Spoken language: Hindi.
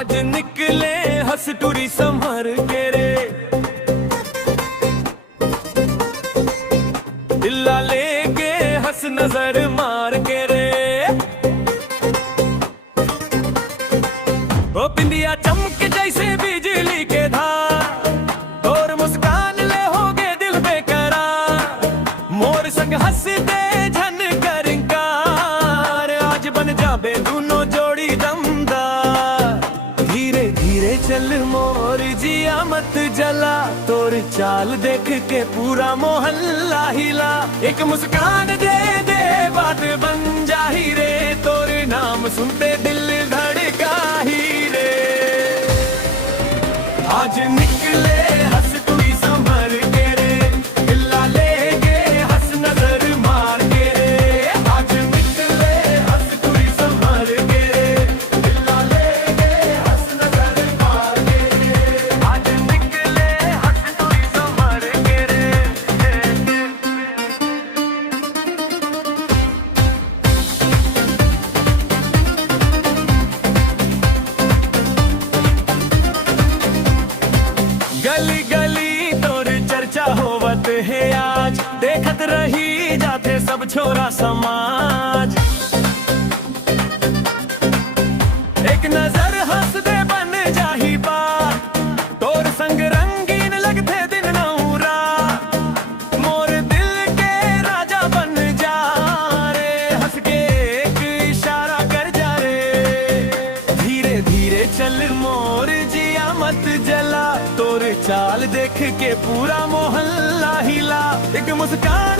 आज निकले हंस टूरी संभर के रे, दिल्ला लेके हंस नजर मार के रे। ओ बिंदिया चमक जैसे बिजली के धार, और मुस्कान ले होगे दिल बेकरार। मोर संग हंस दे झन करंकार, आज बन जाबे दोनों जोड़ी दमदार। धीरे धीरे चल मोर जिया मत जला, तोर चाल देख के पूरा मोहल्ला हिला। एक मुस्कान दे दे बात बन जाही रे, तोर नाम सुनते दिल धड़का ही रे। आज निकले हंस टूरी संभर के रे, दिल्ला लेके हंस नजर मार के रे। आज निकले हंस टूरी संभर के रे, दिल्ला लेके हंस नजर मार के रे। आज निकले हंस टूरी संभर के रे। गली गली तोर चर्चा होवत है आज, देखत रही जाते सब छोरा समाज। एक नजर हंस दे बन जाही बात, तोर संग रंगीन लगते दिन नौरा। मोर दिल के राजा बन जा रे, हंस के एक इशारा कर जा रे। धीरे धीरे चल मोर जिया मत जला, तोर चाल देख के पूरा मोहल्ला हिला। एक मुस्कान